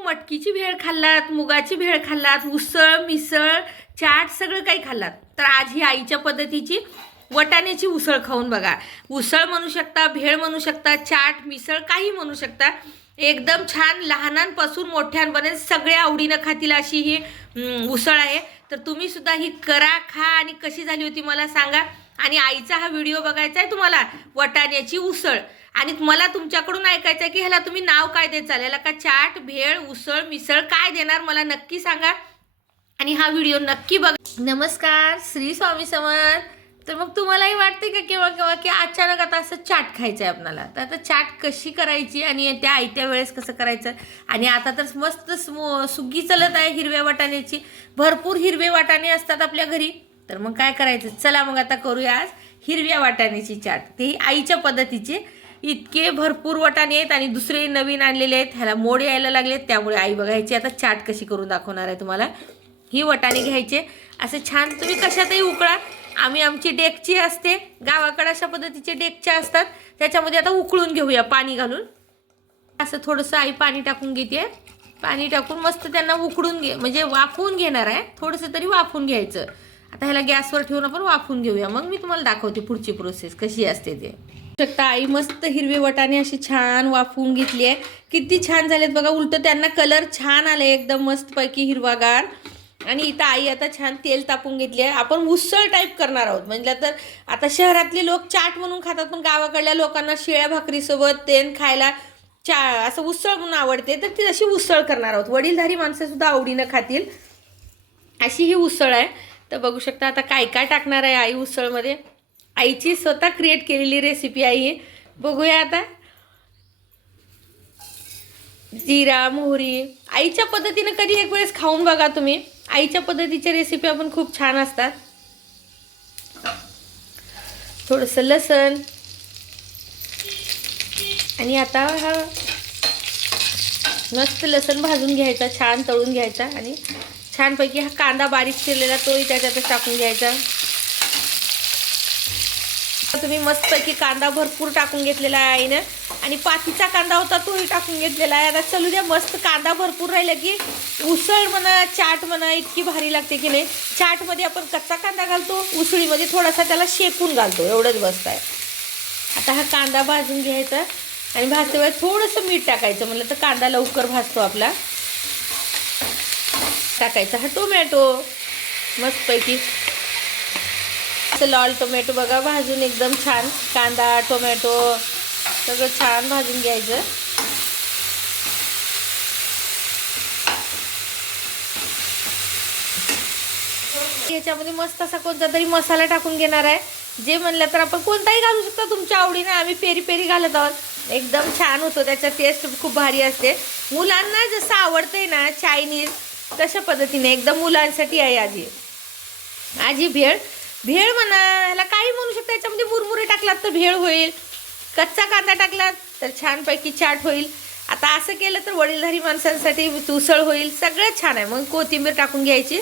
मग मटकीची भेळ खाल्लात, मुगाची भेळ खाल्लात, उसळ, मिसळ, चाट सगळं काही खाल्लात, तर आज ही आईच्या पद्धतीची वटाण्याची उसळ खाऊन बघा. उसळ म्हणू शकता, भेळ म्हणू शकता, चाट, मिसळ काही म्हणू शकता. एकदम छान, लहानांपासून मोठ्यांपर्यंत सगळे आवडीनं खातील अशी ही उसळ आहे. तर तुम्ही सुद्धा ही करा, खा आणि कशी झाली होती मला सांगा. आणि आईचा हा व्हिडिओ बघायचा आहे तुम्हाला, वटाण्याची उसळ. आणि मला तुमच्याकडून ऐकायचं आहे की ह्याला तुम्ही नाव काय द्याल, याला का चाट, भेळ, उसळ, मिसळ काय देणार मला नक्की सांगा. आणि हा व्हिडिओ नक्की बघा. नमस्कार, श्री स्वामी समर्थ. तर मग तुम्हालाही वाटते का केव्हा केव्हा की अचानक आता असं चाट खायचं आहे आपल्याला, तर आता चाट कशी करायची आणि त्या आयत्या वेळेस कसं करायचं. आणि आता तर मस्त सुगी चलत आहे हिरव्या वाटाण्याची, भरपूर हिरवे वाटाणे असतात आपल्या घरी. तर मग काय करायचं, चला मग आता करूया आज हिरव्या वाटाण्याची चाट, तेही आईच्या पद्धतीचे. इतके भरपूर वाटाणे आहेत आणि दुसरे नवीन आणलेले आहेत, ह्याला मोड यायला लागलेत, त्यामुळे आई बघायची आता चाट कशी करून दाखवणार आहे तुम्हाला. ही वाटाणे घ्यायचे, असे छान तुम्ही कशातही उकळा. आम्ही आमची डेकची असते, गावाकडे अशा पद्धतीचे डेकच्या असतात, त्याच्यामध्ये आता उकळून घेऊया पाणी घालून. असं थोडंसं आई पाणी टाकून घेते, पाणी टाकून मस्त त्यांना उकडून म्हणजे वाफवून घेणार आहे, थोडंसं तरी वाफवून घ्यायचं. आता ह्याला गॅसवर ठेवून आपण वाफवून घेऊया, मग मी तुम्हाला दाखवते पुढची प्रोसेस कशी असते ते. शकता आई मस्त हिरवे वाटाणे अशी छान वाफवून घेतली आहे, किती छान झालेत बघा. उलट त्यांना कलर छान आले, एकदम मस्तपैकी हिरवागार. आणि इथं आई आता छान तेल तापून घेतली आहे. आपण उसळ टाईप करणार आहोत. म्हटलं तर आता शहरातले लोक चाट म्हणून खातात, पण गावाकडल्या लोकांना शिळ्या भाकरीसोबत तेल खायला असं उसळ म्हणून आवडते, तर ती अशी उसळ करणार आहोत. वडीलधारी माणसं सुद्धा आवडीनं खातील अशी ही उसळ आहे. तर बघू शकता आता काय काय टाकणार आहे आई उसळमध्ये. आईची स्वतः क्रिएट केलेली रेसिपी आहे ही. बघूया आता. जिरा, मोहरी, आईच्या पद्धतीने कधी एक वेळेस खाऊन बघा तुम्ही. आईच्या पद्धतीच्या रेसिपी आपण खूप छान असतात. थोडंसं लसण आणि आता हा मस्त लसण भाजून घ्यायचा, छान तळून घ्यायचा. आणि छानपैकी हा कांदा बारीक चिरलेला तोही त्याच्यातच टाकून घ्यायचा. तुम्ही मस्तपैकी कांदा भरपूर टाकून घेतलेला आहे आईनं, आणि पातीचा कांदा होता तोही टाकून घेतलेला आहे. आता चलू द्या, मस्त कांदा भरपूर राहिला की उसळ म्हणा, चाट म्हणा, इतकी भारी लागते की नाही. चाटमध्ये आपण कच्चा कांदा घालतो, उसळीमध्ये थोडासा त्याला शेकून घालतो, एवढंच बसत आहे. आता हा कांदा भाजून घ्यायचा आणि भाजते वेळेस थोडंसं मीठ टाकायचं, म्हणलं तर कांदा लवकर भाजतो आपला. टाकायचा हा टोमॅटो मस्तपैकी, असं लाल टोमॅटो बघा भाजून एकदम छान. कांदा, टोमॅटो सगळं छान भाजून घ्यायचं. याच्यामध्ये मस्त असा कोणता तरी मसाला टाकून घेणार आहे. जे म्हणलं तर आपण कोणताही घालू शकता तुमच्या आवडीने. आम्ही पेरी पेरी घालत आहोत, एकदम छान होतो, त्याचा टेस्ट खूप भारी असते. मुलांना जसं आवडतंय ना चायनीज, तशा पद्धतीने एकदम मुलांसाठी आहे आजी भेळ. भेळ म्हणा, ह्याला काही म्हणू शकता. याच्यामध्ये मुरमुरे टाकलात तर भेळ होईल, कच्चा कांदा टाकलात तर छानपैकी चाट होईल. आता असं केलं तर वडीलधारी माणसांसाठी उसळ होईल. सगळं छान आहे. मग कोथिंबीर टाकून घ्यायची.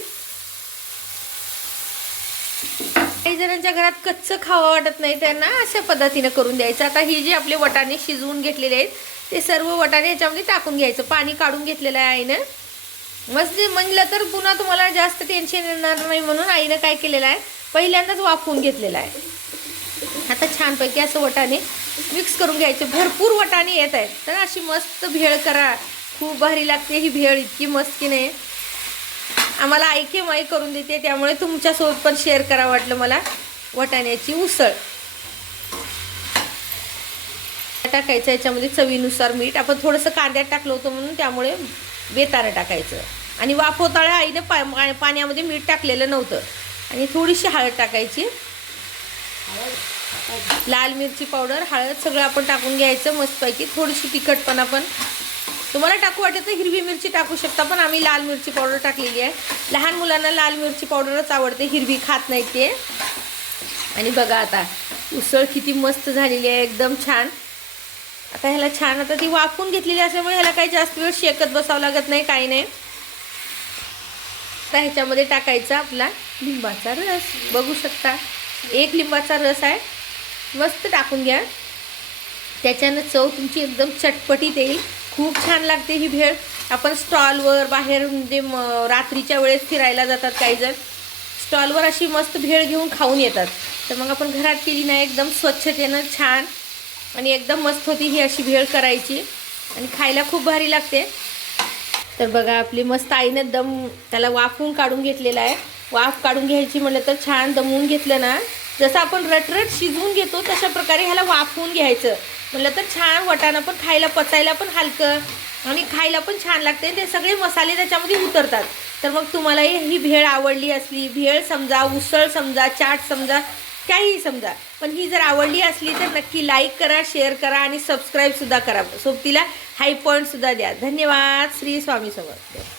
काही जणांच्या घरात कच्चं खावं वाटत नाही, त्यांना अशा पद्धतीनं करून द्यायचं. आता ही जी आपले वटाणे शिजवून घेतलेले आहेत ते सर्व वटाणे याच्यामध्ये टाकून घ्यायचं. पाणी काढून घेतलेलं आहे आईनं. मस्त म्हणलं तर पुन्हा तुम्हाला जास्त टेन्शन येणार नाही म्हणून आईनं काय केलेलं आहे, पहिल्यांदाच वाफवून घेतलेलं आहे. आता छानपैकी असं वटाणे मिक्स करून घ्यायचे. भरपूर वटाणे येत आहेत, तर अशी मस्त भेळ करा, खूप भारी लागते ही भेळ, इतकी मस्त की नाही. आम्हाला ऐके माई करून देते, त्यामुळे तुमच्यासोबत पण शेअर करा वाटलं मला. वटाण्याची उसळ टाकायचं, याच्यामध्ये चवीनुसार मीठ. आपण थोडंसं कांद्यात टाकलं होतं म्हणून त्यामुळे बेतारं टाकायचं. आणि वाफवताळ्या आईने पाण्यामध्ये मीठ टाकलेलं नव्हतं. आणि थोडीशी हळद टाकायची, लाल मिरची पावडर, हळद सगळं आपण टाकून घ्यायचं मस्तपैकी. थोडीशी तिखटपणा पण तुम्हाला टाकू वाटत तर हिरवी मिरची टाकू शकता, पण आम्ही लाल मिरची पावडर टाकलेली आहे. लहान मुलांना लाल मिरची पावडरच आवडते, हिरवी खात नाही ते. आणि बघा आता उसळ किती मस्त झालेली आहे, एकदम छान. आता ह्याला छान, आता ती वाफवून घेतलेली असल्यामुळे ह्याला काही जास्त वेळ शेकत बसावं लागत नाही, काही नाही. आता ह्याच्यामध्ये टाकायचा आपला लिंबाचा रस. बघू शकता 1 लिंबाचा रस आहे, मस्त टाकून घ्या. त्याच्यानं चव तुमची एकदम चटपटीत येईल. खूप छान लागते ही भेळ. आपण स्टॉलवर बाहेर म्हणजे रात्रीच्या वेळेस फिरायला जातात काही जण, स्टॉलवर अशी मस्त भेळ घेऊन खाऊन येतात. तर मग आपण घरात केली ना एकदम स्वच्छतेनं छान आणि एकदम मस्त होती ही अशी भेळ करायची आणि खायला खूप भारी लागते. तर बघा आपली मस्त आईने त्याला वाफवून काढून घेतलेला आहे. वाफ काढून घ्यायची म्हटलं तर छान दमवून घेतलं ना, जसं आपण रटरट शिजवून घेतो तशा प्रकारे ह्याला वाफवून घ्यायचं म्हटलं तर छान वाटाणं पण खायला पचायला पण हलकं आणि खायला पण छान लागते. ते सगळे मसाले त्याच्यामध्ये उतरतात. तर मग तुम्हालाही ही भेळ आवडली असली, भेळ समजा, उसळ समजा, चाट समजा, काहीही समजा, पण ही जर आवडली असली तर नक्की लाईक करा, शेअर करा आणि सबस्क्राईबसुद्धा करा. सोबतीला हाय पॉईंटसुद्धा द्या. धन्यवाद. श्री स्वामी समर्थ.